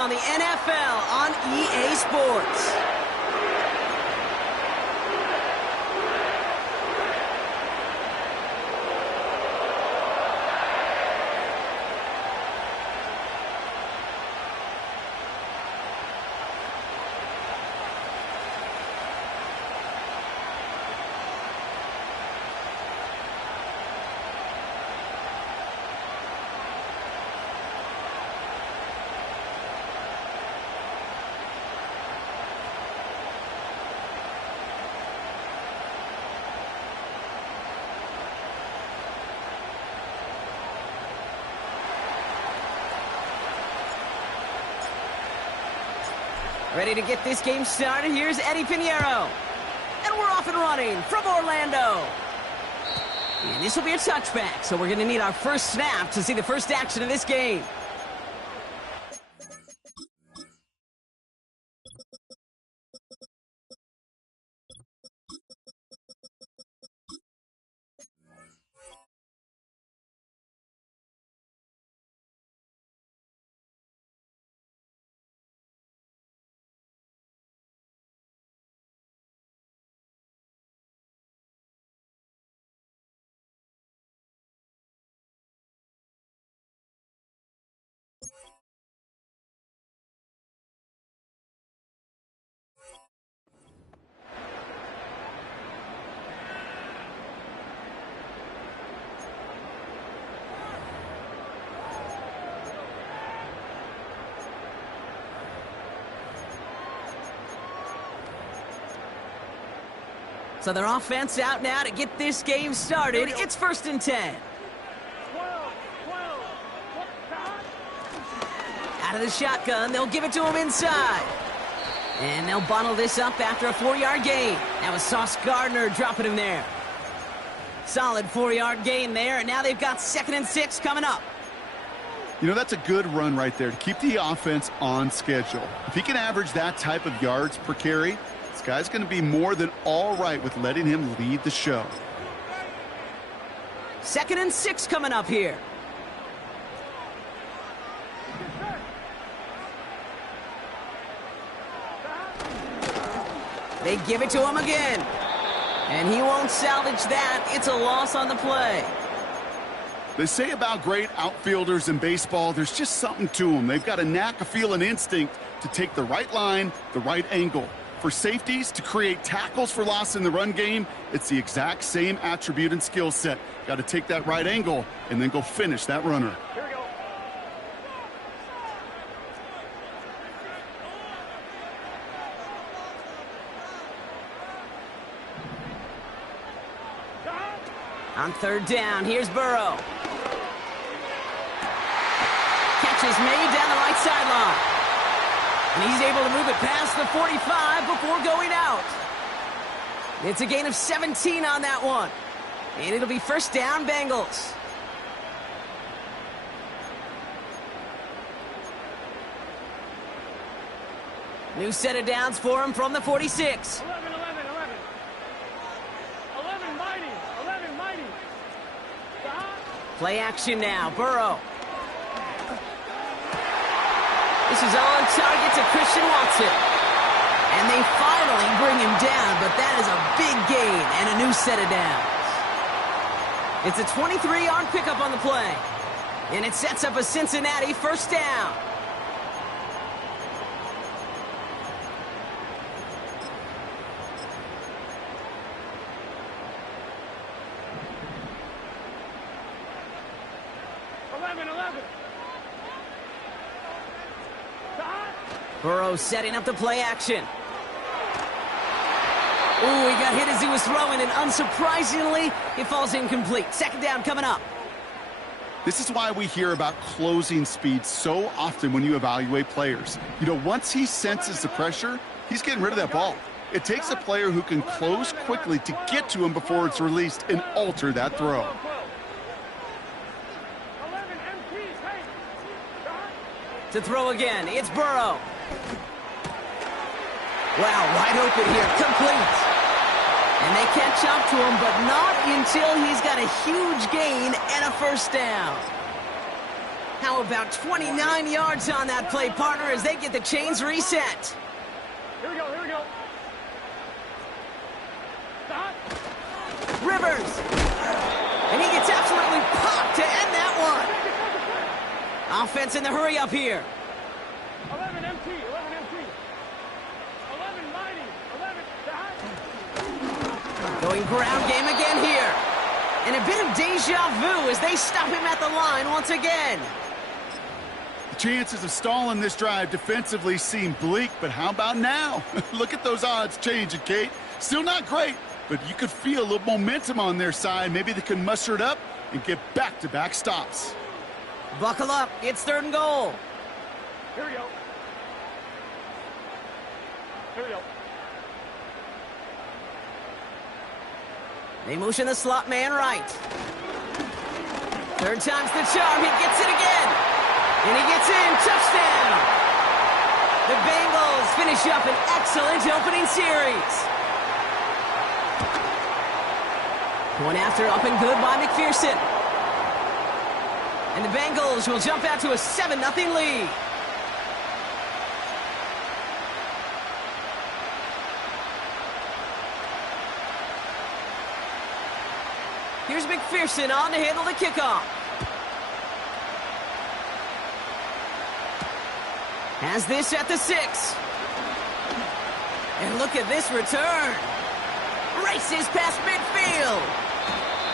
On the NFL on EA Sports. Ready to get this game started. Here's Eddie Pinheiro. And we're off and running from Orlando. And this will be a touchback, so we're going to need our first snap to see the first action of this game. So their offense out now to get this game started. It's 1st and 10. Out of the shotgun, they'll give it to him inside. And they'll bottle this up after a 4-yard gain. That was Sauce Gardner dropping him there. Solid 4-yard gain there, and now they've got 2nd and 6 coming up. You know, that's a good run right there to keep the offense on schedule. If he can average that type of yards per carry, this guy's going to be more than all right with letting him lead the show. 2nd and 6 coming up here. They give it to him again. And he won't salvage that. It's a loss on the play. They say about great outfielders in baseball, there's just something to them. They've got a knack, a feel, an instinct to take the right line, the right angle. For safeties, to create tackles for loss in the run game, it's the exact same attribute and skill set. Got to take that right angle and then go finish that runner. Here we go. On 3rd down, here's Burrow. Catch is made down the right sideline. And he's able to move it past the 45 before going out. It's a gain of 17 on that one. And it'll be 1st down, Bengals. New set of downs for him from the 46. 11, mighty. Play action now, Burrow. This is on target to Christian Watson. And they finally bring him down, but that is a big gain and a new set of downs. It's a 23-yard pickup on the play. And it sets up a Cincinnati 1st down. Burrow setting up the play action. Ooh, he got hit as he was throwing, and unsurprisingly, it falls incomplete. 2nd down coming up. This is why we hear about closing speed so often when you evaluate players. You know, once he senses the pressure, he's getting rid of that ball. It takes a player who can close quickly to get to him before it's released and alter that throw. To throw again, it's Burrow. Wow, wide open here, complete. And they catch up to him, but not until he's got a huge gain and a 1st down. How about 29 yards on that play, partner, as they get the chains reset? Here we go, here we go. Stop. Rivers. And he gets absolutely popped to end that one. Offense in the hurry up here. 11 MT, 11 MT. 11 mighty, 11 dot. Going ground game again here. And a bit of deja vu as they stop him at the line once again. The chances of stalling this drive defensively seem bleak, but how about now? Look at those odds changing, Kate. Still not great, but you could feel a little momentum on their side. Maybe they can muster it up and get back-to-back stops. Buckle up. It's 3rd and goal. Here we go. Here we go. They motion the slot man right. 3rd time's the charm. He gets it again. And he gets in. Touchdown. The Bengals finish up an excellent opening series. Point after up and good by McPherson. And the Bengals will jump out to a 7-0 lead. Here's McPherson on to handle the kickoff. Has this at the 6. And look at this return. Races past midfield.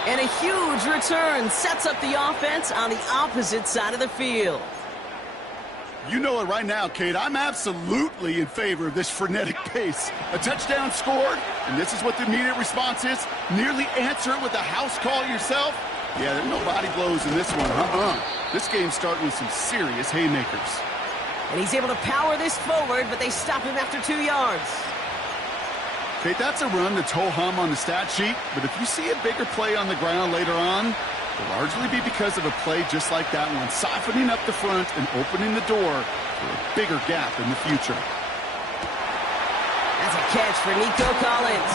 And a huge return sets up the offense on the opposite side of the field. You know it right now, Kate. I'm absolutely in favor of this frenetic pace. A touchdown scored, and this is what the immediate response is. Nearly answer it with a house call yourself. Yeah, there's no body blows in this one. This game's starting with some serious haymakers. And he's able to power this forward, but they stop him after 2 yards. Kate, that's a run that's ho-hum on the stat sheet, but if you see a bigger play on the ground later on, it'll largely be because of a play just like that one, softening up the front and opening the door for a bigger gap in the future. That's a catch for Nico Collins.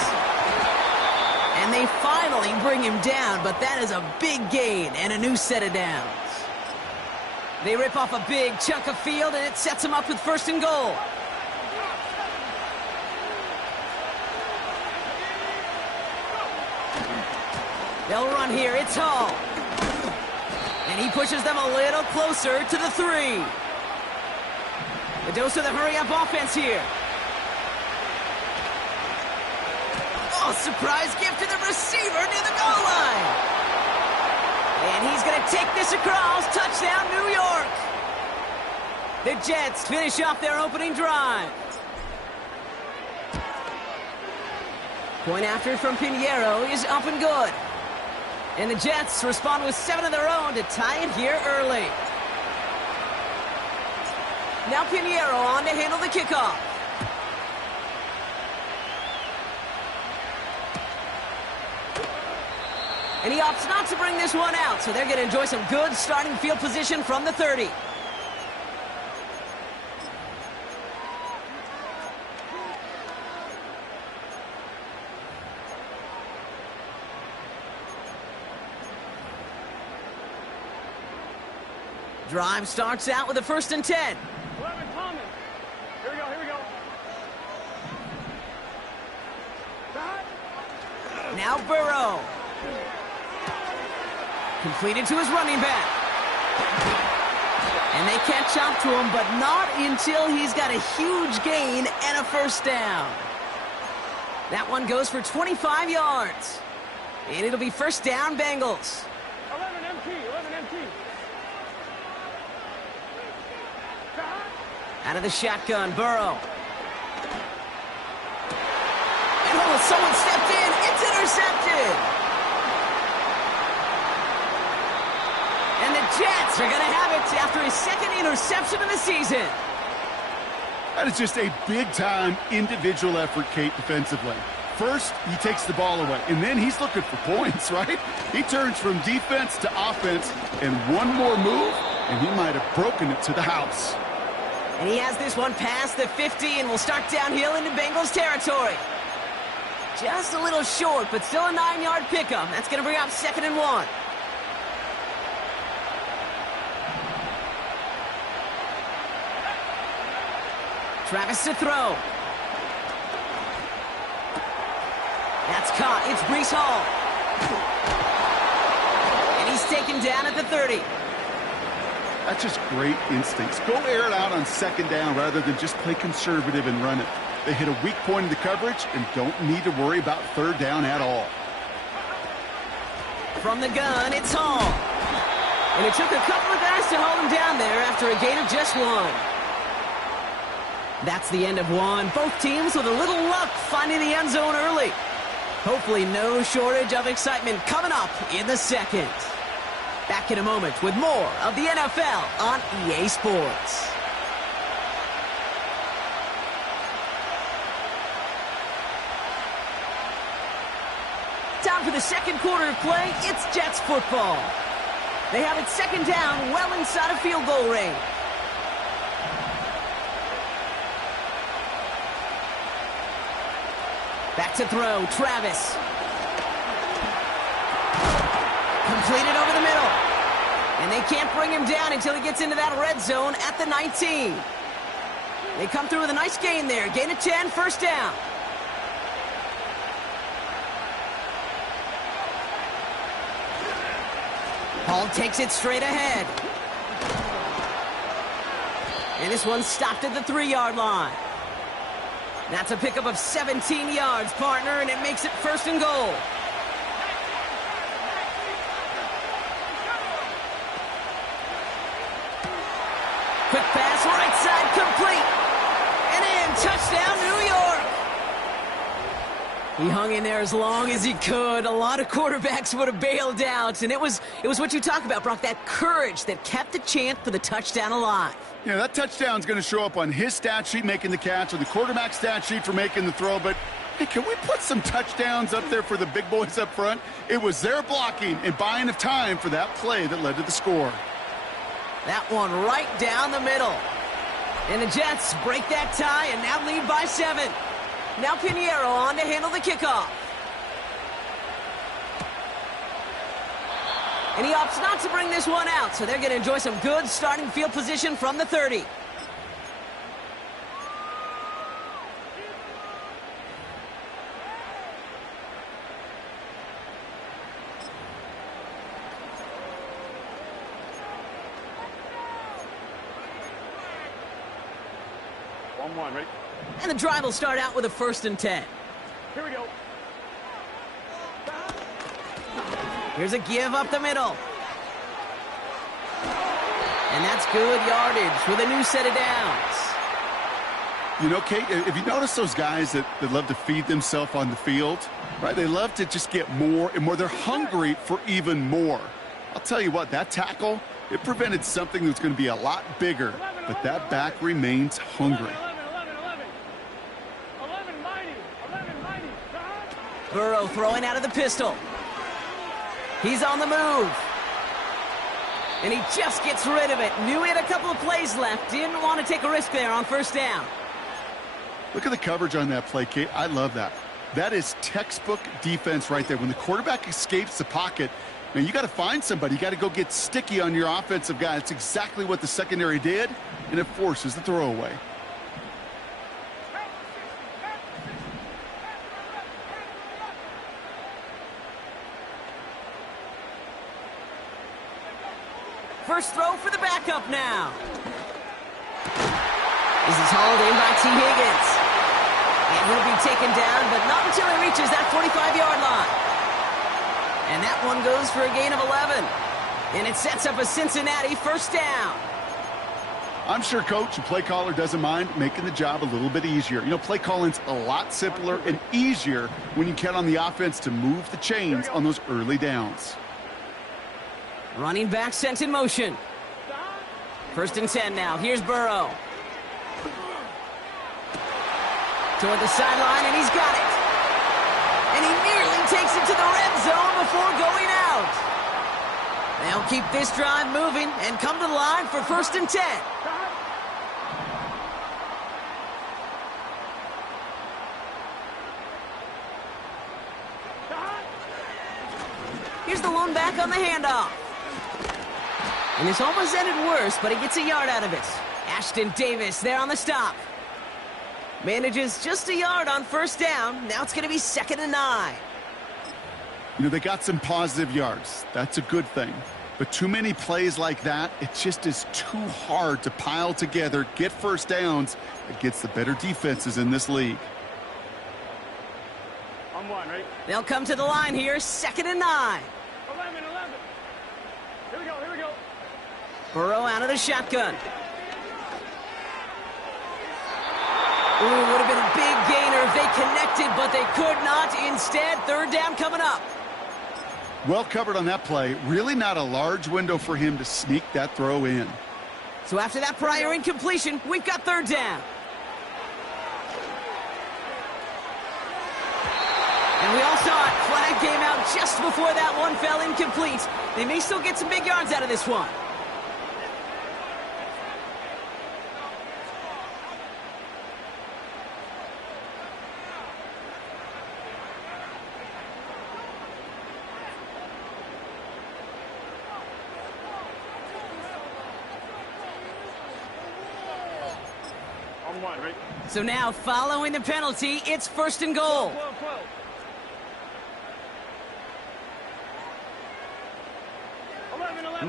And they finally bring him down, but that is a big gain and a new set of downs. They rip off a big chunk of field, and it sets them up with 1st and goal. They'll run here. It's Hall. And he pushes them a little closer to the 3. The dose of the hurry-up offense here. Oh, surprise gift to the receiver near the goal line. And he's going to take this across. Touchdown, New York. The Jets finish off their opening drive. Point after from Pinheiro is up and good. And the Jets respond with 7 of their own to tie it here early. Now Pinheiro on to handle the kickoff. And he opts not to bring this one out, so they're going to enjoy some good starting field position from the 30. Drive starts out with a 1st and 10. 11 Thomas. Here we go, here we go. Stop. Now Burrow. Completed to his running back. And they catch up to him, but not until he's got a huge gain and a 1st down. That one goes for 25 yards. And it'll be 1st down, Bengals. 11 MT, 11 MT. Out of the shotgun, Burrow. And oh, someone stepped in. It's intercepted. And the Jets are going to have it after his 2nd interception of the season. That is just a big-time individual effort, Kate, defensively. First, he takes the ball away, and then he's looking for points, right? He turns from defense to offense, and one more move, and he might have broken it to the house. And he has this one past the 50 and will start downhill into Bengals territory. Just a little short, but still a 9-yard pickup. That's going to bring up 2nd and 1. Travis to throw. That's caught. It's Breece Hall. And he's taken down at the 30. That's just great instincts. Go air it out on second down rather than just play conservative and run it. They hit a weak point in the coverage and don't need to worry about third down at all. From the gun, it's Hall. And it took a couple of guys to hold him down there after a gain of just one. That's the end of one. Both teams with a little luck finding the end zone early. Hopefully no shortage of excitement coming up in the second. Back in a moment with more of the NFL on EA Sports. Time for the second quarter of play. It's Jets football. They have it second down, well inside of field goal range. Back to throw, Travis. Completed over the middle. And they can't bring him down until he gets into that red zone at the 19. They come through with a nice gain there. Gain of 10, first down. Hall takes it straight ahead. And this one's stopped at the 3-yard line. That's a pickup of 17 yards, partner, and it makes it first and goal. Quick pass, right side, complete. And in, touchdown, New York. He hung in there as long as he could. A lot of quarterbacks would have bailed out, and it was what you talk about, Brock, that courage that kept the chant for the touchdown alive. Yeah, that touchdown's going to show up on his stat sheet making the catch or the quarterback stat sheet for making the throw, but hey, can we put some touchdowns up there for the big boys up front? It was their blocking and buying of time for that play that led to the score. That one right down the middle. And the Jets break that tie and now lead by 7. Now Pinheiro on to handle the kickoff. And he opts not to bring this one out, so they're going to enjoy some good starting field position from the 30. One, ready? And the drive will start out with a 1st and 10. Here we go. Here's a give up the middle. And that's good yardage with a new set of downs. You know, Kate, if you notice those guys that love to feed themselves on the field, right? They love to just get more and more. They're hungry for even more. I'll tell you what, that tackle, it prevented something that's going to be a lot bigger, but that back remains hungry. 11, mighty. Burrow throwing out of the pistol. He's on the move. And he just gets rid of it. Knew he had a couple of plays left. Didn't want to take a risk there on first down. Look at the coverage on that play, Kate. I love that. That is textbook defense right there. When the quarterback escapes the pocket, man, you got to find somebody. You got to go get sticky on your offensive guy. That's exactly what the secondary did, and it forces the throwaway. First throw for the backup now. This is hauled in by T. Higgins. And he'll be taken down, but not until he reaches that 45-yard line. And that one goes for a gain of 11. And it sets up a Cincinnati first down. I'm sure coach and play caller doesn't mind making the job a little bit easier. You know, play calling's a lot simpler and easier when you count on the offense to move the chains on those early downs. Running back sent in motion. 1st and 10 now. Here's Burrow. Toward the sideline, and he's got it. And he nearly takes it to the red zone before going out. They'll keep this drive moving and come to the line for 1st and 10. Here's the lone back on the handoff. And this almost ended worse, but he gets a yard out of it. Ashton Davis there on the stop. Manages just a yard on first down. Now it's going to be 2nd and 9. You know, they got some positive yards. That's a good thing. But too many plays like that, it just is too hard to pile together, get first downs against the better defenses in this league. On one, ready? They'll come to the line here, 2nd and 9. 11. Here we go. Burrow out of the shotgun. Ooh, would have been a big gainer if they connected, but they could not. Instead, 3rd down coming up. Well covered on that play. Really not a large window for him to sneak that throw in. So after that prior incompletion, we've got 3rd down. And we all saw it. Flag came out just before that one fell incomplete. They may still get some big yards out of this one. On one, ready? So now, following the penalty, it's 1st and goal. 12.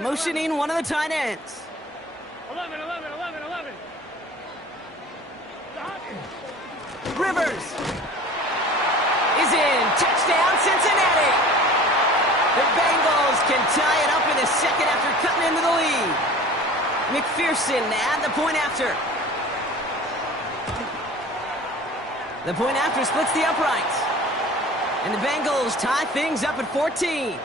Motioning one of the tight ends. 11. Rivers is in. Touchdown, Cincinnati. The Bengals can tie it up in a second after cutting into the lead. McPherson at the point after. The point after splits the uprights. And the Bengals tie things up at 14.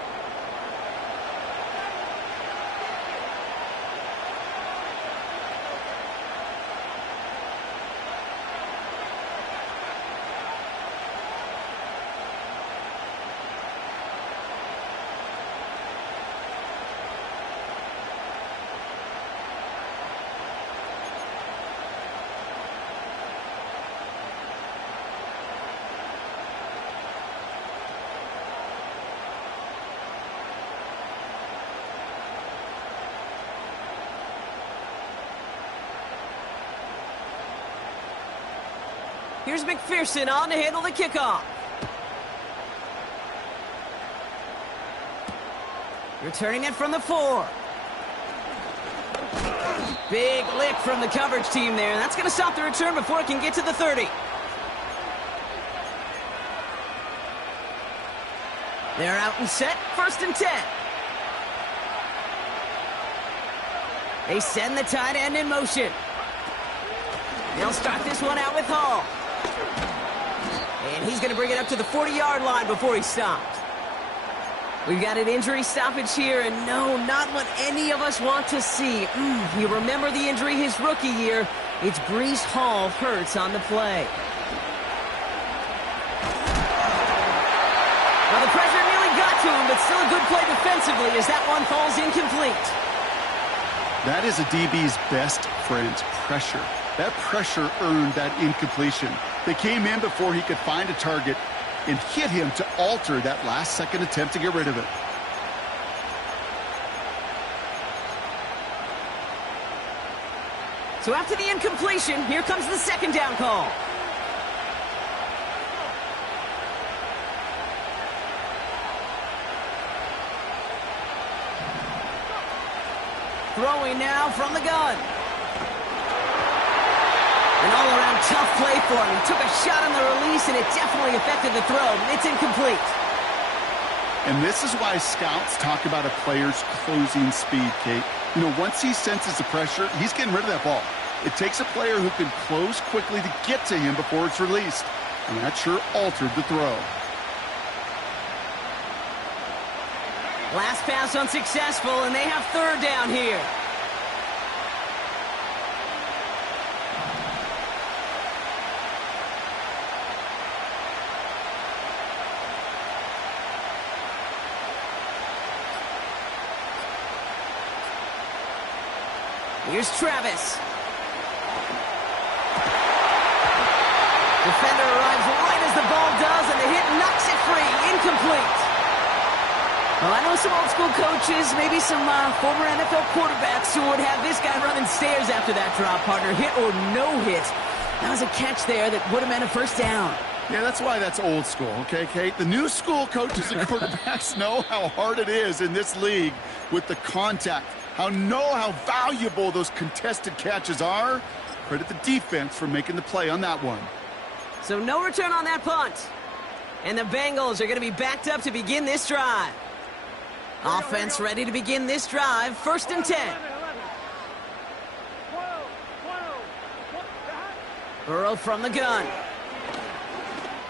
Here's McPherson on to handle the kickoff. Returning it from the 4. Big lick from the coverage team there. That's going to stop the return before it can get to the 30. They're out and set. 1st and 10. They send the tight end in motion. They'll start this one out with Hall. And he's going to bring it up to the 40-yard line before he stops. We've got an injury stoppage here, and no, not what any of us want to see. You remember the injury his rookie year. It's Breece Hall hurts on the play. Well, the pressure nearly got to him, but still a good play defensively as that one falls incomplete. That is a DB's best friend, pressure. That pressure earned that incompletion. They came in before he could find a target and hit him to alter that last-second attempt to get rid of it. So after the incompletion, here comes the 2nd down call. Throwing now from the gun. An all-around tough play for him. He took a shot on the release, and it definitely affected the throw. It's incomplete. And this is why scouts talk about a player's closing speed, Kate. You know, once he senses the pressure, he's getting rid of that ball. It takes a player who can close quickly to get to him before it's released. And that sure altered the throw. Last pass unsuccessful, and they have 3rd down here. Here's Travis. Defender arrives right as the ball does, and the hit knocks it free. Incomplete. Well, I know some old school coaches, maybe some former NFL quarterbacks who would have this guy running stairs after that drop, partner. Hit or no hit. That was a catch there that would have meant a first down. Yeah, that's why that's old school, okay, Kate? The new school coaches and quarterbacks know how hard it is in this league with the contact, how valuable those contested catches are. Credit the defense for making the play on that one. So no return on that punt. And the Bengals are going to be backed up to begin this drive. Offense ready to begin this drive. 1st and 10. 12. Burrow from the gun.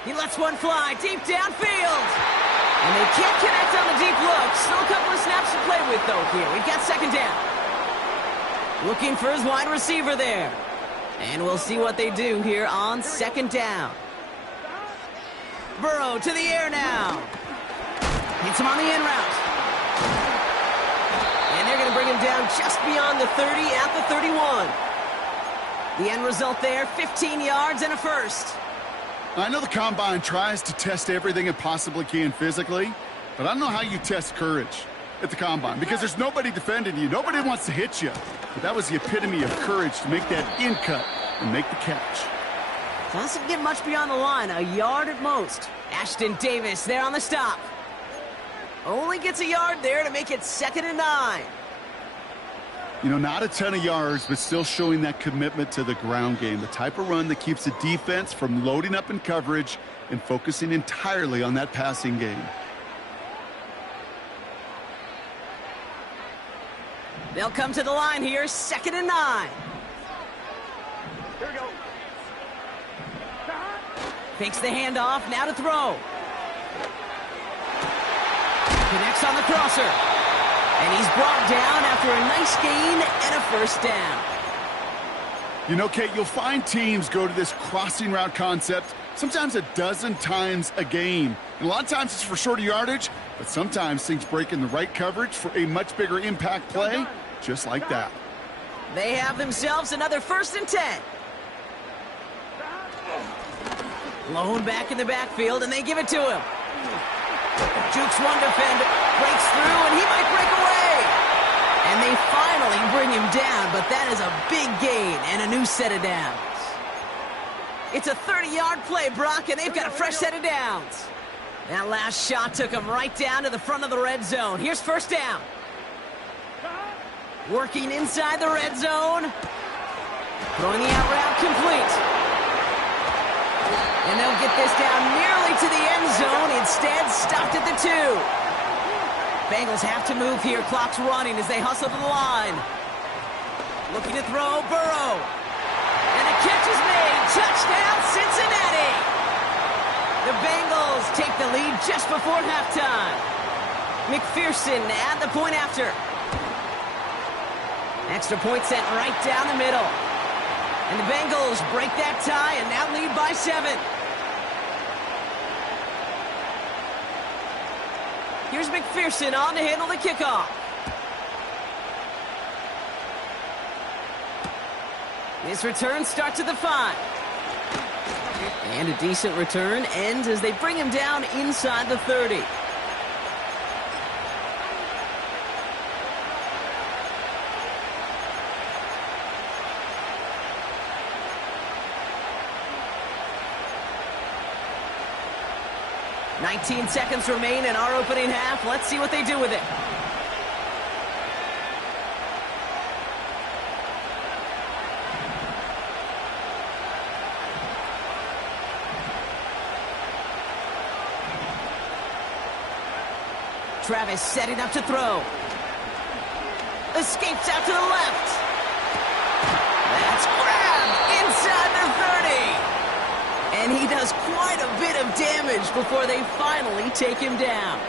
He lets one fly deep downfield. And they can't connect on the deep look. Still a couple of snaps to play with, though, here. We've got 2nd down. Looking for his wide receiver there. And we'll see what they do here on 2nd down. Burrow to the air now. Hits him on the in route. And they're going to bring him down just beyond the 30 at the 31. The end result there, 15 yards and a first. I know the Combine tries to test everything it possibly can physically, but I don't know how you test courage at the Combine because there's nobody defending you. Nobody wants to hit you. But that was the epitome of courage to make that in cut and make the catch. Doesn't get much beyond the line, a yard at most. Ashton Davis there on the stop. Only gets a yard there to make it 2nd and 9. You know, not a ton of yards, but still showing that commitment to the ground game. The type of run that keeps the defense from loading up in coverage and focusing entirely on that passing game. They'll come to the line here, 2nd and 9. Here we go. Fakes the handoff, now to throw. Connects on the crosser. And he's brought down after a nice gain and a first down. You know, Kate, you'll find teams go to this crossing route concept sometimes a dozen times a game. And a lot of times it's for shorter yardage, but sometimes things break in the right coverage for a much bigger impact play, just like that. They have themselves another 1st and 10. Blown back in the backfield, and they give it to him. Jukes one defender, breaks through, and he might break away. And they finally bring him down, but that is a big gain and a new set of downs. It's a 30-yard play, Brock, and they've got a fresh set of downs. That last shot took him right down to the front of the red zone. Here's 1st down. Working inside the red zone. Throwing the out route complete. And they'll get this down nearly to the end zone. Instead, stopped at the 2. Bengals have to move here. Clock's running as they hustle to the line. Looking to throw, Burrow. And a catch is made. Touchdown, Cincinnati. The Bengals take the lead just before halftime. McPherson at the point after. Extra point sent right down the middle. And the Bengals break that tie and now lead by 7. Here's McPherson on to handle the kickoff. This return starts at the 5. And a decent return ends as they bring him down inside the 30. "19 seconds remain in our opening half. Let's see what they do with it." Travis setting up to throw. Escapes out to the left. That's grabbed inside the 30. And he does quite a bit of damage before they finally take him down.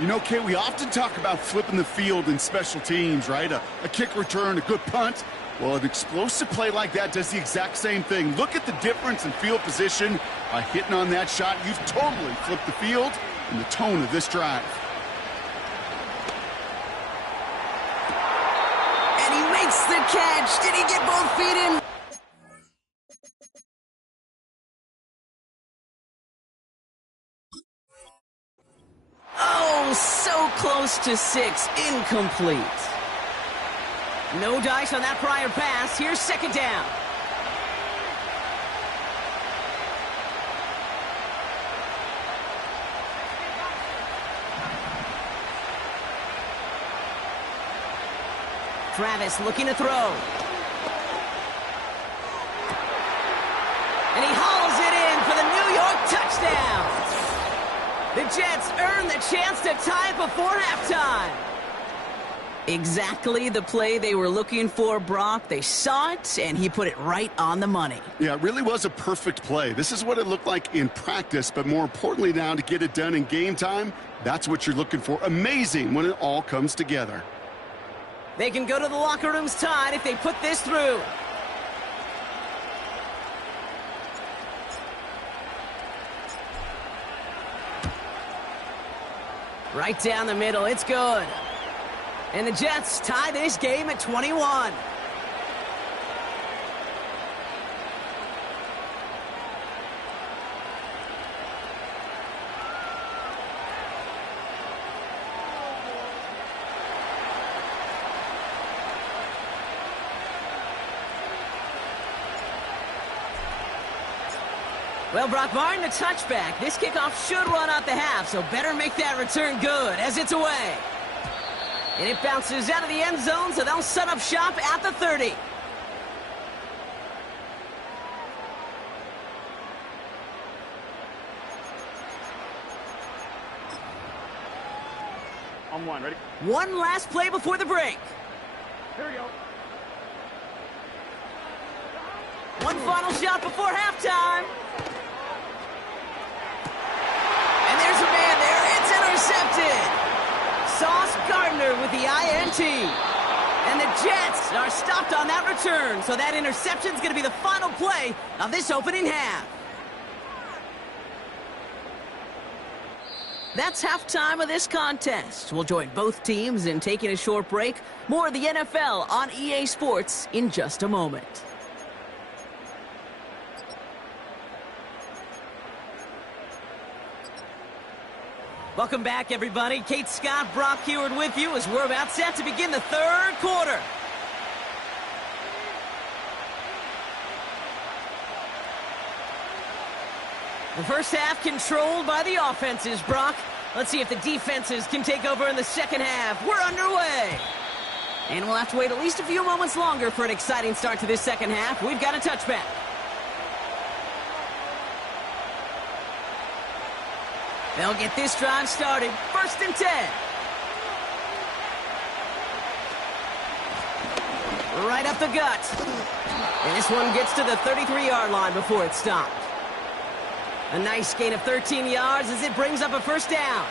You know, Kate, we often talk about flipping the field in special teams, right? A kick return, a good punt. Well, an explosive play like that does the exact same thing. Look at the difference in field position. By hitting on that shot, you've totally flipped the field and the tone of this drive. And he makes the catch. Did he get both feet in? Oh, so close to 6. Incomplete. No dice on that prior pass. Here's 2nd down. Travis looking to throw. And he hauls it in for the New York touchdown. The Jets earn the chance to tie it before halftime. Exactly the play they were looking for, Brock. They saw it, and he put it right on the money. Yeah, it really was a perfect play. This is what it looked like in practice, but more importantly now to get it done in game time, that's what you're looking for. Amazing when it all comes together. They can go to the locker rooms tied if they put this through. Right down the middle, it's good. And the Jets tie this game at 21. Well, Brock, barring the touchback, this kickoff should run out the half, so better make that return good as it's away. And it bounces out of the end zone, so they'll set up shop at the 30. On one, ready? One last play before the break. Here we go. One final shot before halftime. And there's a man there. It's intercepted. Sauce Gardner with the INT. And the Jets are stopped on that return, so that interception is going to be the final play of this opening half. That's halftime of this contest. We'll join both teams in taking a short break. More of the NFL on EA Sports in just a moment. Welcome back, everybody. Kate Scott, Brock Heward with you as we're about set to begin the third quarter. The first half controlled by the offenses, Brock. Let's see if the defenses can take over in the second half. We're underway. And we'll have to wait at least a few moments longer for an exciting start to this second half. We've got a touchback. They'll get this drive started. 1st and 10. Right up the gut. And this one gets to the 33-yard line before it's stopped. A nice gain of 13 yards as it brings up a first down.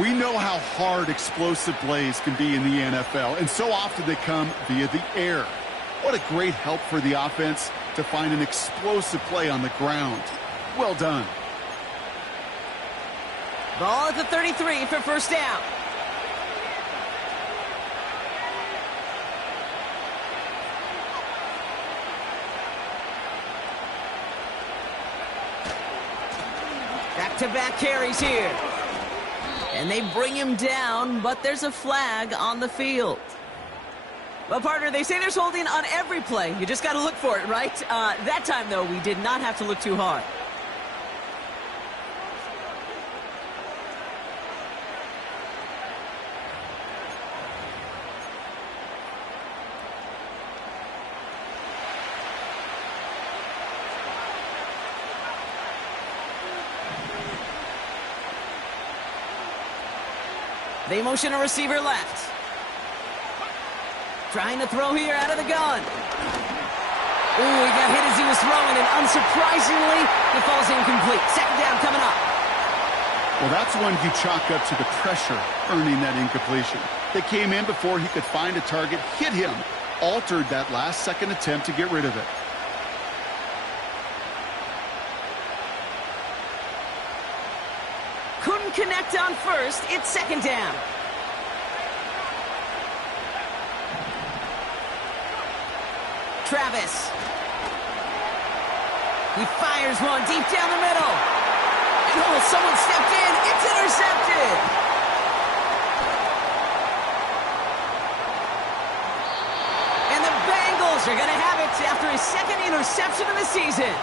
We know how hard explosive plays can be in the NFL, and so often they come via the air. What a great help for the offense to find an explosive play on the ground. Well done. Ball at the 33 for first down. Back-to-back carries here. And they bring him down, but there's a flag on the field. Well, partner, they say there's holding on every play. You just got to look for it, right? That time, though, we did not have to look too hard. They motion a receiver left. Trying to throw here out of the gun. Ooh, he got hit as he was throwing, and unsurprisingly, he falls incomplete. Second down coming up. Well, that's one you chalk up to the pressure earning that incompletion. They came in before he could find a target, hit him, altered that last-second attempt to get rid of it. Couldn't connect on first. It's second down. Travis. He fires one deep down the middle. And oh, someone stepped in. It's intercepted. And the Bengals are going to have it after his second interception of the season.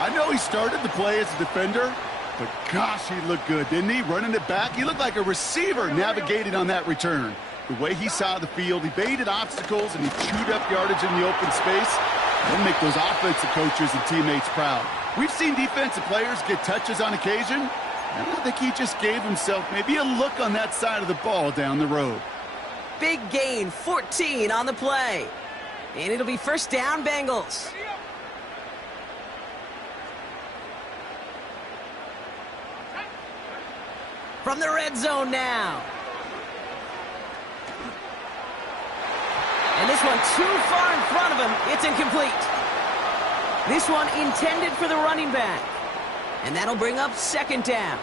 I know he started the play as a defender, but gosh, he looked good, didn't he? Running it back, he looked like a receiver navigating on that return. The way he saw the field, he baited obstacles, and he chewed up yardage in the open space. He'll make those offensive coaches and teammates proud. We've seen defensive players get touches on occasion, and I think he just gave himself maybe a look on that side of the ball down the road. Big gain, 14 on the play. And it'll be first down, Bengals. From the red zone now. And this one too far in front of him. It's incomplete. This one intended for the running back. And that'll bring up second down.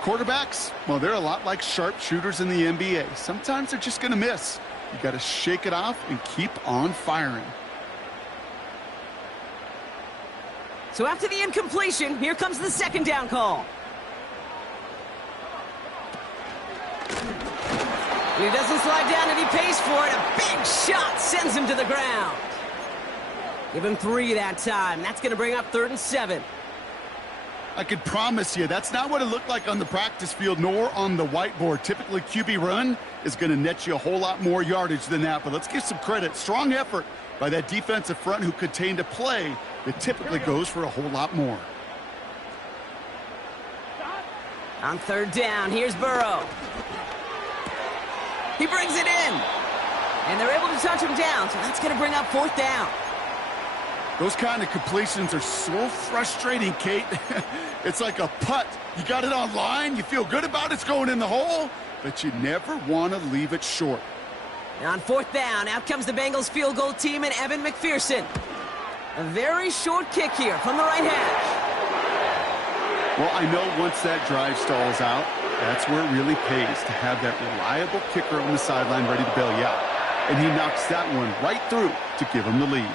Quarterbacks, well, they're a lot like sharpshooters in the NBA. Sometimes they're just going to miss. You got to shake it off and keep on firing. So after the incompletion, here comes the second down call. He doesn't slide down and he pays for it. A big shot sends him to the ground. Give him 3 that time. That's going to bring up 3rd and 7. I could promise you that's not what it looked like on the practice field nor on the whiteboard. Typically, QB run is going to net you a whole lot more yardage than that. But let's give some credit. Strong effort by that defensive front who contained a play that typically goes for a whole lot more. On 3rd down, here's Burrow. He brings it in. And they're able to touch him down, so that's going to bring up 4th down. Those kind of completions are so frustrating, Kate. It's like a putt. You got it on line, you feel good about it's going in the hole, but you never want to leave it short. And on 4th down, out comes the Bengals field goal team and Evan McPherson. A very short kick here from the right hash. Well, I know once that drive stalls out, that's where it really pays to have that reliable kicker on the sideline ready to bail you out. And he knocks that one right through to give him the lead.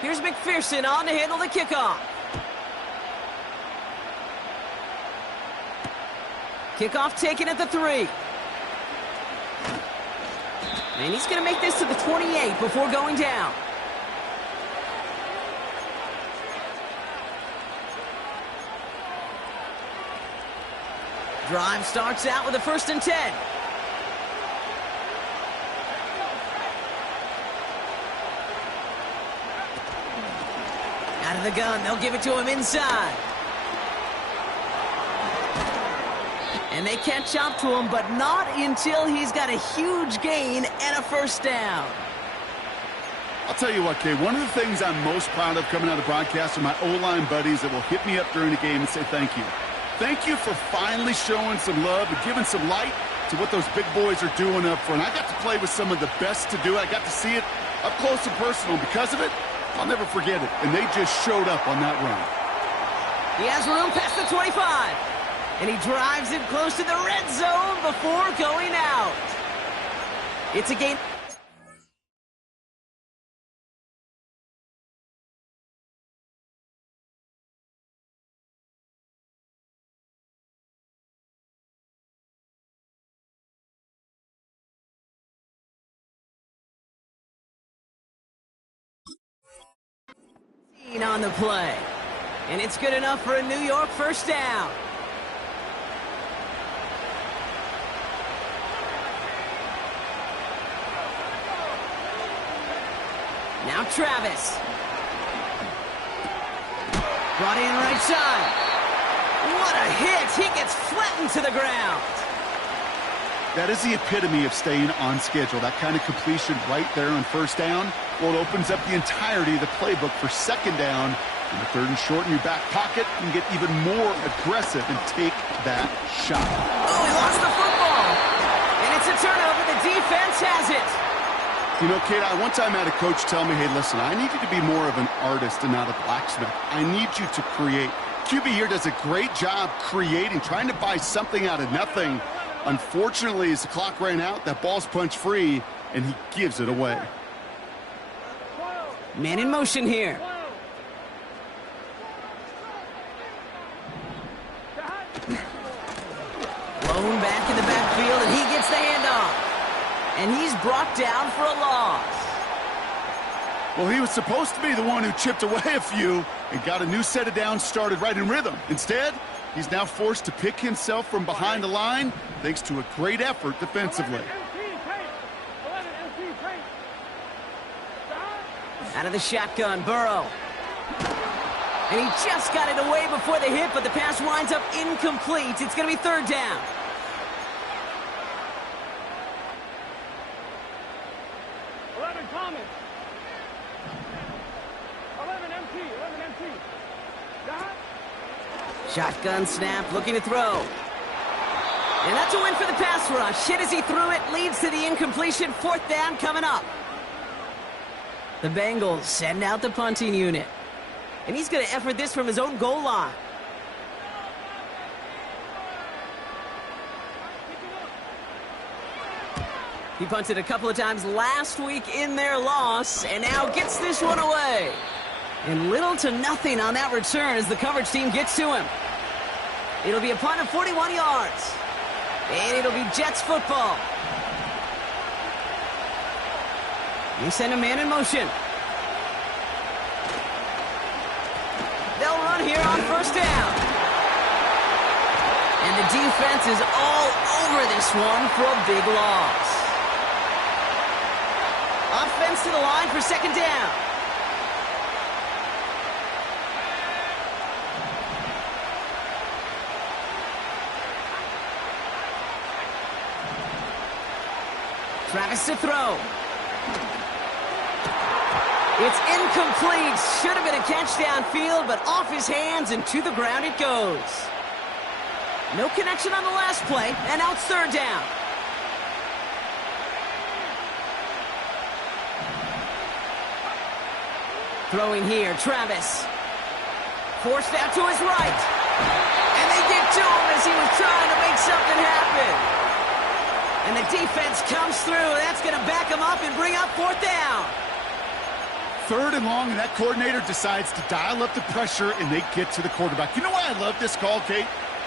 Here's McPherson on to handle the kickoff. Kickoff taken at the 3. And he's going to make this to the 28 before going down. Drive starts out with a 1st and 10. Out of the gun, they'll give it to him inside. And they catch up to him, but not until he's got a huge gain and a 1st down. I'll tell you what, Kay, one of the things I'm most proud of coming out of the broadcast are my O-line buddies that will hit me up during the game and say thank you. Thank you for finally showing some love and giving some light to what those big boys are doing up front. I got to play with some of the best to do it. I got to see it up close and personal. Because of it, I'll never forget it. And they just showed up on that run. He has room past the 25. And he drives it close to the red zone before going out. It's a gain. On the play. And it's good enough for a New York 1st down. Now Travis. Brought in right side. What a hit. He gets flattened to the ground. That is the epitome of staying on schedule. That kind of completion right there on 1st down. Well, it opens up the entirety of the playbook for 2nd down. In the 3rd and short in your back pocket, you can get even more aggressive and take that shot. Oh, he lost the football. And it's a turnover. The defense has it. You know, Kate, I one time had a coach tell me, hey, listen, I need you to be more of an artist and not a blacksmith. I need you to create. QB here does a great job creating, trying to buy something out of nothing. Unfortunately, as the clock ran out, that ball's punched free, and he gives it away. Man in motion here. Blown back in the backfield, and he gets the handoff. And he's brought down for a loss. Well, he was supposed to be the one who chipped away a few and got a new set of downs started right in rhythm. Instead, he's now forced to pick himself from behind the line thanks to a great effort defensively. Out of the shotgun, Burrow. And he just got it away before the hit, but the pass winds up incomplete. It's going to be third down. Shotgun snap, looking to throw. And that's a win for the pass rush. Hit as he threw it, leads to the incompletion. Fourth down coming up. The Bengals send out the punting unit. And he's going to effort this from his own goal line. He punted a couple of times last week in their loss, and now gets this one away. And little to nothing on that return as the coverage team gets to him. It'll be a punt of 41 yards. And it'll be Jets football. They send a man in motion. They'll run here on first down. And the defense is all over this one for a big loss. Offense to the line for second down. Travis to throw. It's incomplete. Should have been a catch downfield, but off his hands and to the ground it goes. No connection on the last play, and now it's third down. Throwing here, Travis. Forced out to his right. And they get to him as he was trying to make something happen. And the defense comes through. That's going to back him up and bring up fourth down. Third and long, and that coordinator decides to dial up the pressure, and they get to the quarterback. You know why I love this call, Kate?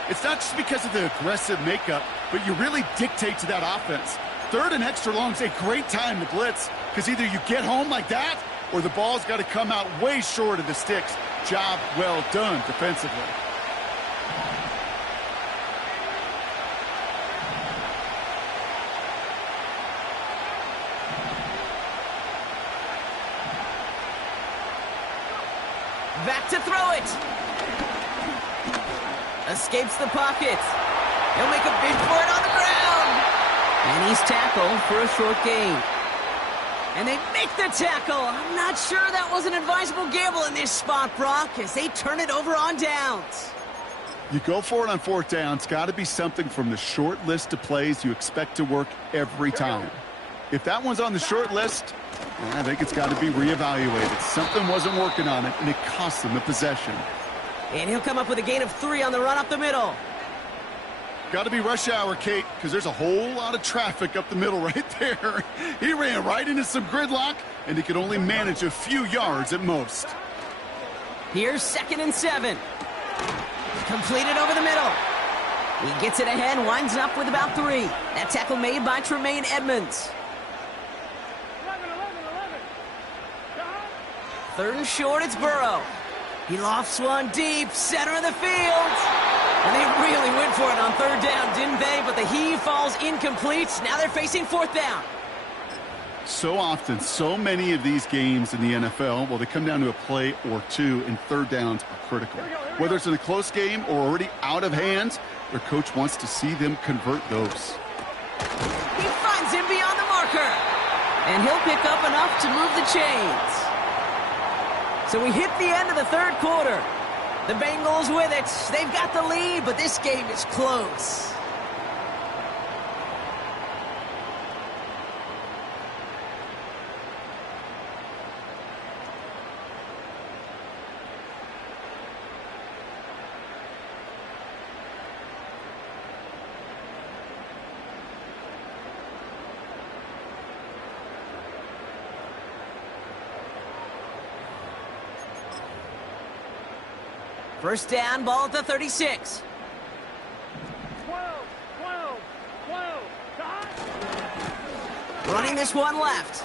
It's not just because of the aggressive makeup, but you really dictate to that offense. Third and extra long is a great time to blitz, because either you get home like that, or the ball's got to come out way short of the sticks. Job well done defensively. Back to throw it. Escapes the pocket. He'll make a big for it on the ground. And he's tackled for a short gain. And they make the tackle. I'm not sure that was an advisable gamble in this spot, Brock, as they turn it over on downs. You go for it on fourth down. It's got to be something from the short list of plays you expect to work every time. If that one's on the short list, I think it's got to be reevaluated. Something wasn't working on it, and it cost them the possession. And he'll come up with a gain of 3 on the run up the middle. Got to be rush hour, Kate, because there's a whole lot of traffic up the middle right there. He ran right into some gridlock, and he could only manage a few yards at most. Here's 2nd and 7. Completed over the middle. He gets it ahead, winds up with about 3. That tackle made by Tremaine Edmonds. 3rd and short, it's Burrow. He lofts one deep, center of the field. And they really went for it on 3rd down, didn't they? But the heave falls incomplete. Now they're facing 4th down. So often, so many of these games in the NFL, well, they come down to a play or two, and 3rd downs are critical. Whether it's in a close game or already out of hands, their coach wants to see them convert those. He finds him beyond the marker. And he'll pick up enough to move the chains. So we hit the end of the 3rd quarter. The Bengals with it. They've got the lead, but this game is close. First down, ball at the 36. 12. Running this one left.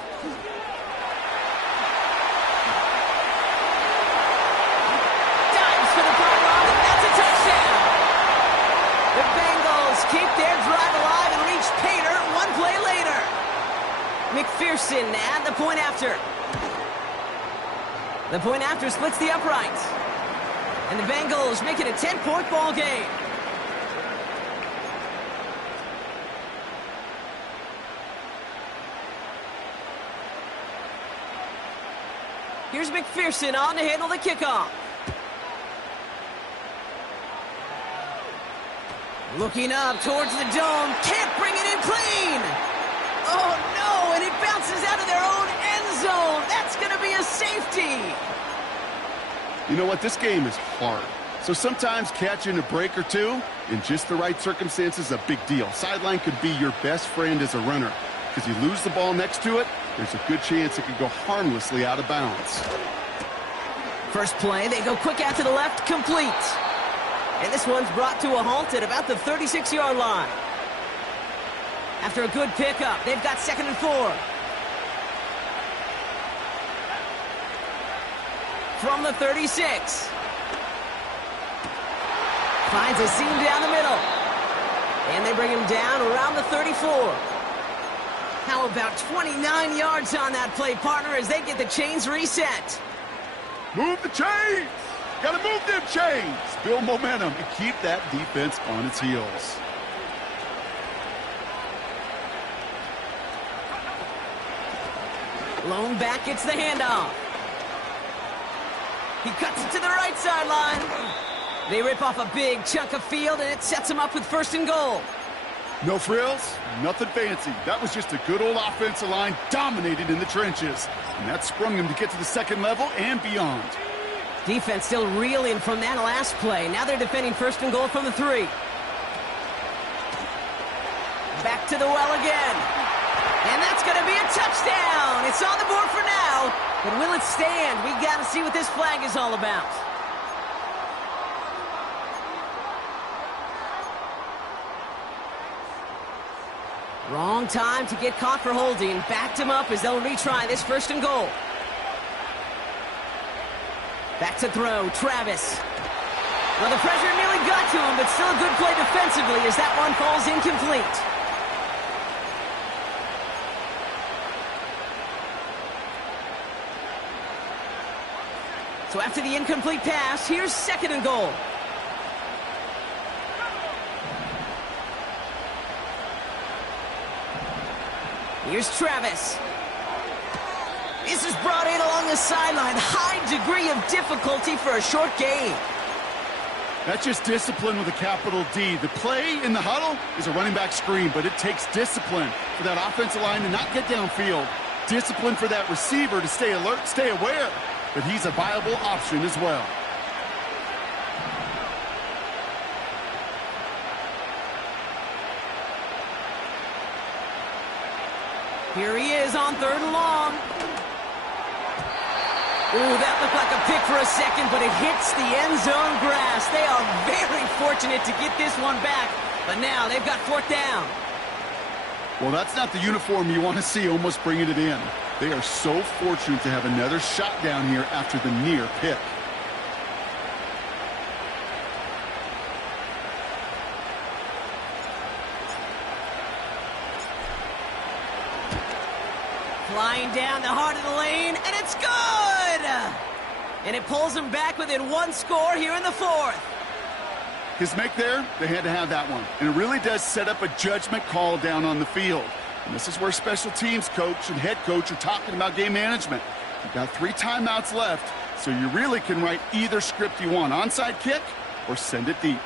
McPherson at the point after. The point after splits the uprights. And the Bengals make it a 10-point ball game. Here's McPherson on to handle the kickoff. Looking up towards the dome. Can't bring it in clean. Oh, no, and it bounces out of their own end zone. That's going to be a safety. You know what? This game is hard. So sometimes catching a break or two in just the right circumstances is a big deal. Sideline could be your best friend as a runner, because you lose the ball next to it, there's a good chance it could go harmlessly out of bounds. First play, they go quick out to the left, complete. And this one's brought to a halt at about the 36-yard line. After a good pickup, they've got 2nd and 4. From the 36. Finds a seam down the middle. And they bring him down around the 34. How about 29 yards on that play, partner, as they get the chains reset? Move the chains! Gotta move them chains! Build momentum and keep that defense on its heels. Lone back gets the handoff. He cuts it to the right sideline. They rip off a big chunk of field, and it sets them up with 1st and goal. No frills, nothing fancy. That was just a good old offensive line dominated in the trenches. And that sprung them to get to the 2nd level and beyond. Defense still reeling from that last play. Now they're defending 1st and goal from the 3. Back to the well again. And that's going to be a touchdown. It's on the board for now. But will it stand? We got to see what this flag is all about. Wrong time to get caught for holding. Backed him up as they'll retry this 1st and goal. Back to throw, Travis. Well, the pressure nearly got to him, but still a good play defensively as that one falls incomplete. So after the incomplete pass, here's 2nd and goal. Here's Travis. This is brought in along the sideline. High degree of difficulty for a short gain. That's just discipline with a capital D. The play in the huddle is a running back screen, but it takes discipline for that offensive line to not get downfield. Discipline for that receiver to stay alert, stay aware that he's a viable option as well. Here he is on 3rd and long. Ooh, that looked like a pick for a second, but it hits the end zone grass. They are very fortunate to get this one back, but now they've got 4th down. Well, that's not the uniform you want to see almost bringing it in. They are so fortunate to have another shot down here after the near pick. Flying down the heart of the lane, and it's good! And it pulls them back within 1 score here in the 4th. His make there, they had to have that one. And it really does set up a judgment call down on the field. And this is where special teams coach and head coach are talking about game management. You've got 3 timeouts left, so you really can write either script you want. Onside kick or send it deep.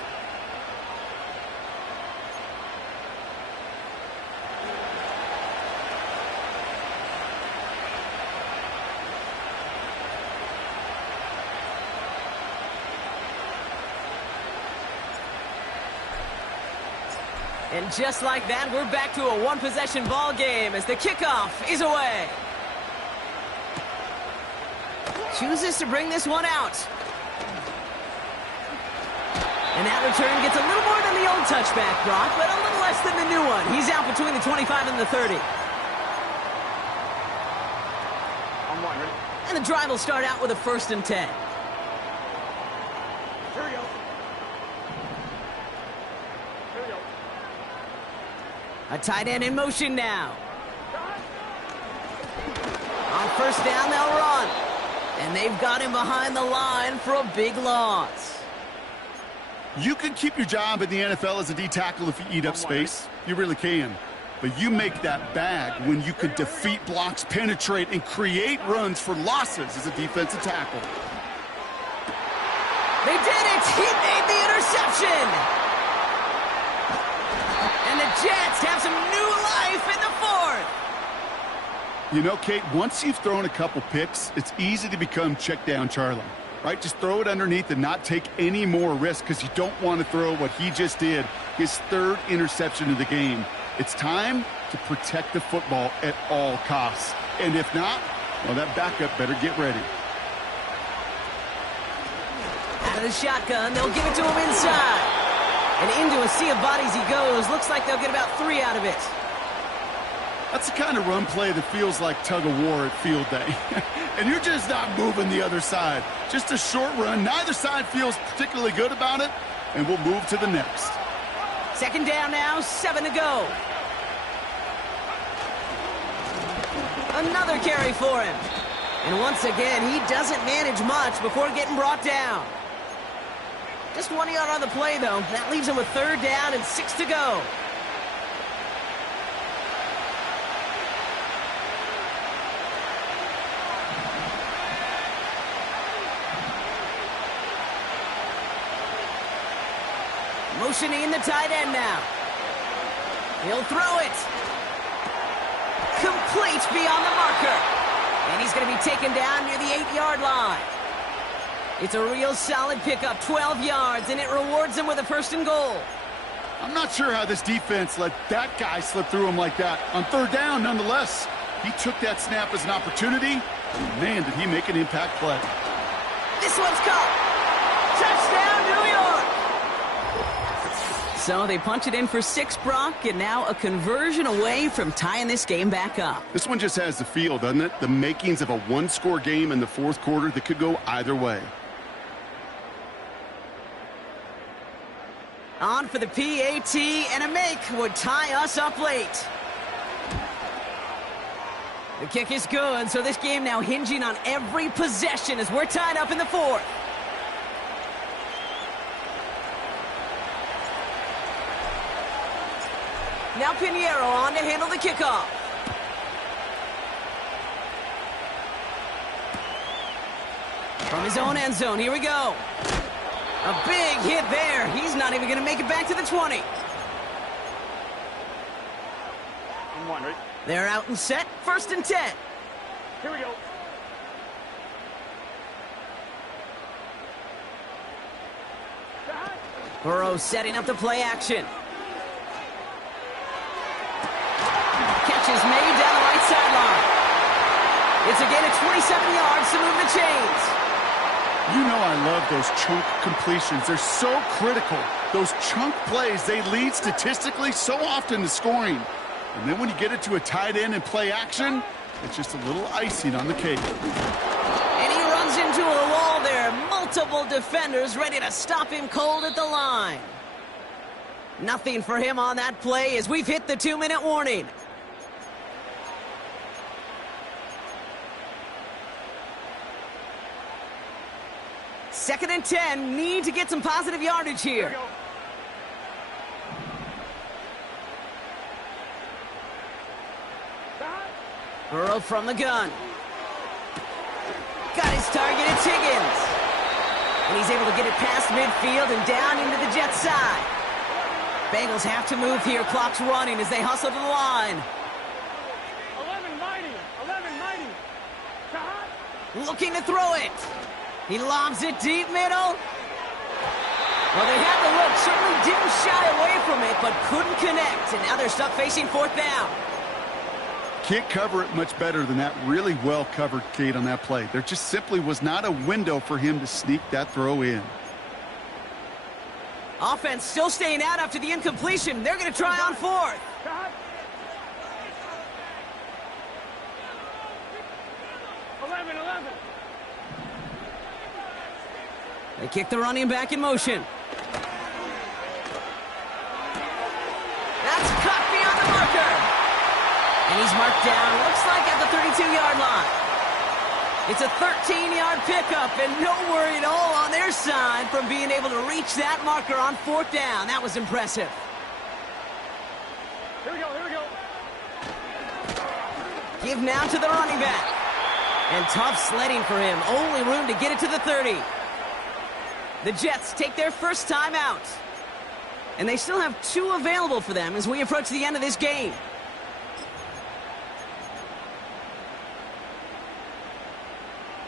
And just like that, we're back to a 1-possession ball game as the kickoff is away. Chooses to bring this one out. And that return gets a little more than the old touchback brought, but a little less than the new one. He's out between the 25 and the 30. And the drive will start out with a 1st and 10. Here we go. A tight end in motion now. On first down, they'll run. And they've got him behind the line for a big loss. You can keep your job in the NFL as a D tackle if you eat up space. You really can. But you make that bag when you can defeat blocks, penetrate, and create runs for losses as a defensive tackle. They did it! He made the interception! And the Jets have some new life in the fourth. You know, Kate, once you've thrown a couple picks, it's easy to become check down Charlie, right? Just throw it underneath and not take any more risk because you don't want to throw what he just did, his third interception of the game. It's time to protect the football at all costs. And if not, well, that backup better get ready. Out of the shotgun, they'll give it to him inside. And into a sea of bodies he goes. Looks like they'll get about 3 out of it. That's the kind of run play that feels like tug-of-war at field day. And you're just not moving the other side. Just a short run. Neither side feels particularly good about it. And we'll move to the next. Second down now, 7 to go. Another carry for him. And once again, he doesn't manage much before getting brought down. Just 1 yard on the play, though. That leaves him with third down and 6 to go. Motioning the tight end now. He'll throw it. Complete beyond the marker. And he's going to be taken down near the 8-yard line. It's a real solid pickup, 12 yards, and it rewards him with a first and goal. I'm not sure how this defense let that guy slip through him like that. On third down, nonetheless, he took that snap as an opportunity. And man, did he make an impact play. This one's caught. Touchdown, New York. So they punch it in for 6, Brock, and now a conversion away from tying this game back up. This one just has the feel, doesn't it? The makings of a one-score game in the fourth quarter that could go either way. On for the PAT, and a make would tie us up late. The kick is good, so this game now hinging on every possession as we're tied up in the fourth. Now Pinheiro on to handle the kickoff. From his own end zone, here we go. A big hit there. He's not even going to make it back to the 20. And 1, right? They're out and set. First and 10. Here we go. Burrow setting up the play action. Catch is made down the right sideline. It's a gain of 27 yards to move the chains. You know I love those chunk completions. They're so critical. Those chunk plays, they lead statistically so often to scoring. And then when you get it to a tight end and play action, it's just a little icing on the cake. And he runs into a wall there. Multiple defenders ready to stop him cold at the line. Nothing for him on that play as we've hit the 2-minute warning. Second and 10, need to get some positive yardage here. Burrow from the gun. Got his target, it's Higgins. And he's able to get it past midfield and down into the Jets side. Bengals have to move here, clock's running as they hustle to the line. 11-90. Looking to throw it. He lobs it deep middle. Well, they had the look, certainly didn't shy away from it, but couldn't connect. And now they're stuck facing fourth down. Can't cover it much better than that. Really well covered, Kate, on that play. There just simply was not a window for him to sneak that throw in. Offense still staying out after the incompletion. They're going to try on fourth. 11. They kick the running back in motion. That's cut beyond the marker. And he's marked down, looks like at the 32-yard line. It's a 13-yard pickup, and no worry at all on their side from being able to reach that marker on 4th down. That was impressive. Here we go, here we go. Give now to the running back. And tough sledding for him. Only room to get it to the 30. The Jets take their first time out. And they still have 2 available for them as we approach the end of this game.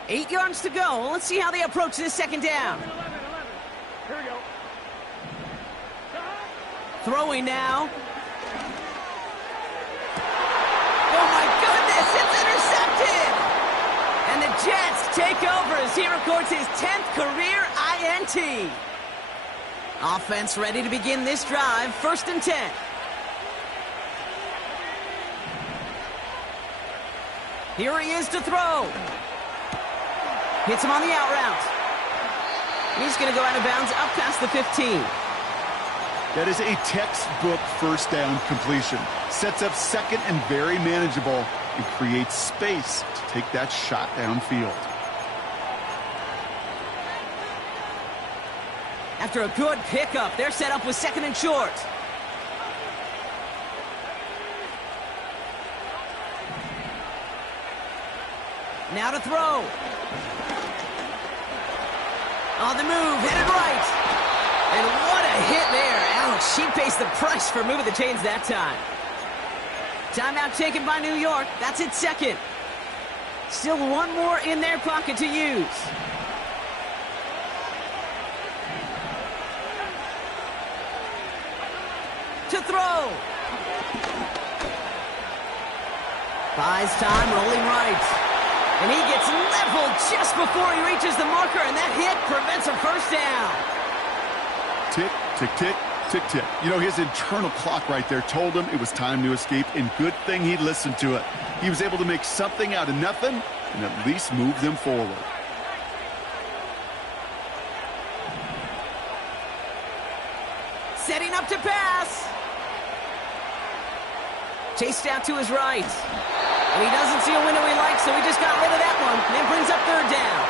Eight yards to go. Let's see how they approach this 2nd down. 11. Here we go. Throwing now. Oh my goodness, it's intercepted! And the Jets take over as he records his 10th career INT. Offense ready to begin this drive, 1st and 10. Here he is to throw. Hits him on the out route. He's going to go out of bounds up past the 15. That is a textbook 1st down completion. Sets up 2nd and very manageable and creates space to take that shot downfield. After a good pickup, they're set up with 2nd and short. Now to throw. On the move, headed right. And what a hit there. Ouch, she pays the price for moving the chains that time. Timeout taken by New York. That's its 2nd. Still 1 more in their pocket to use. To throw. Buys time, rolling right. And he gets leveled just before he reaches the marker, and that hit prevents a 1st down. Tick, tick, tick, tick, tick. You know, his internal clock right there told him it was time to escape, and good thing he listened to it. He was able to make something out of nothing and at least move them forward. Setting up to pass. Chased out to his right. And he doesn't see a window he likes, so he just got rid of that one. And it brings up 3rd down.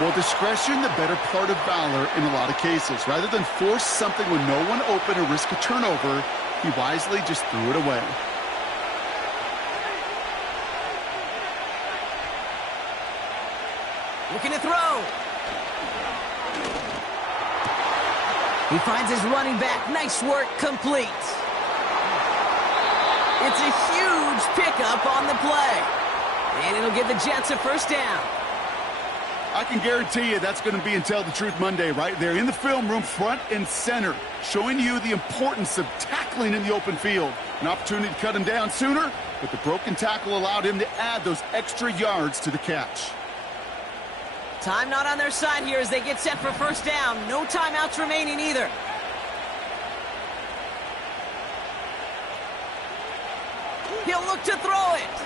Well, discretion, the better part of valor in a lot of cases. Rather than force something with no one open or risk a turnover, he wisely just threw it away. Looking to throw. He finds his running back. Nice work, complete. It's a huge pickup on the play. And it'll give the Jets a 1st down. I can guarantee you that's going to be in Tell the Truth Monday right there in the film room, front and center, showing you the importance of tackling in the open field. An opportunity to cut him down sooner, but the broken tackle allowed him to add those extra yards to the catch. Time not on their side here as they get set for 1st down. No timeouts remaining either. He'll look to throw it.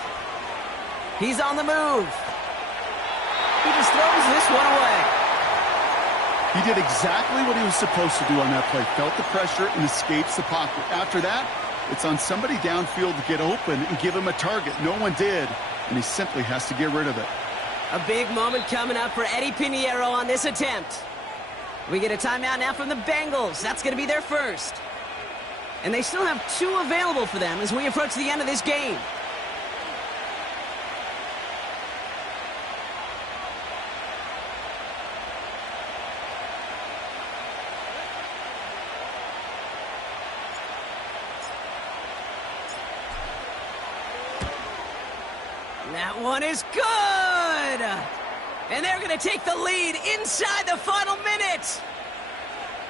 He's on the move. He just throws this one away. He did exactly what he was supposed to do on that play. Felt the pressure and escapes the pocket. After that, it's on somebody downfield to get open and give him a target. No one did, and he simply has to get rid of it. A big moment coming up for Eddie Pinheiro on this attempt. We get a timeout now from the Bengals. That's going to be their 1st. And they still have 2 available for them as we approach the end of this game. That one is good! And they're going to take the lead inside the final minute.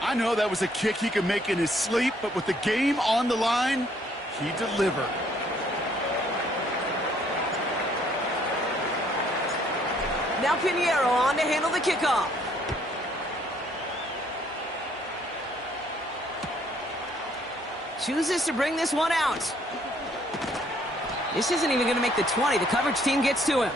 I know that was a kick he could make in his sleep, but with the game on the line, he delivered. Now Pinheiro on to handle the kickoff. Chooses to bring this one out. This isn't even going to make the 20. The coverage team gets to him.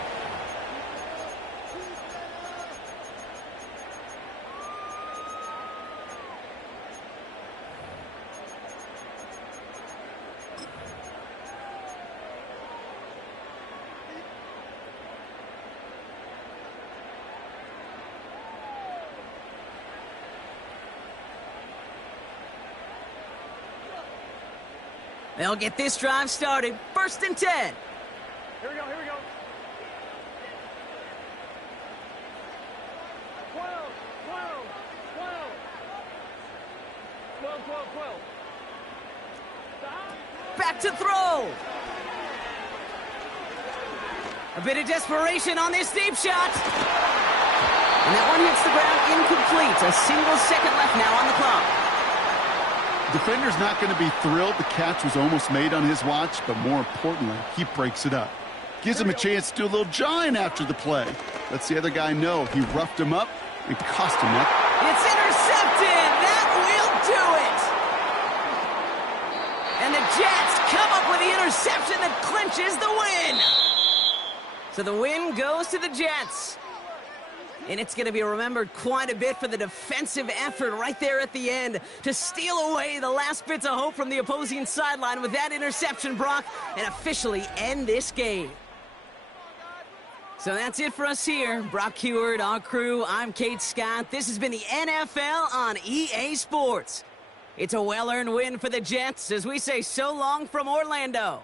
They'll get this drive started. 1st and 10. Here we go, here we go. 12, 12, 12. 12, 12, 12. Stop. Back to throw. A bit of desperation on this deep shot. And that one hits the ground incomplete. A single second left now on the clock. Defender's not going to be thrilled the catch was almost made on his watch, but more importantly, he breaks it up. Gives him a chance to do a little jawing after the play. Lets the other guy know he roughed him up and cost him that. It's intercepted. That will do it. And the Jets come up with the interception that clinches the win. So the win goes to the Jets. And it's going to be remembered quite a bit for the defensive effort right there at the end to steal away the last bits of hope from the opposing sideline with that interception, Brock, and officially end this game. So that's it for us here. Brock Heward, our crew, I'm Kate Scott. This has been the NFL on EA Sports. It's a well-earned win for the Jets as we say so long from Orlando.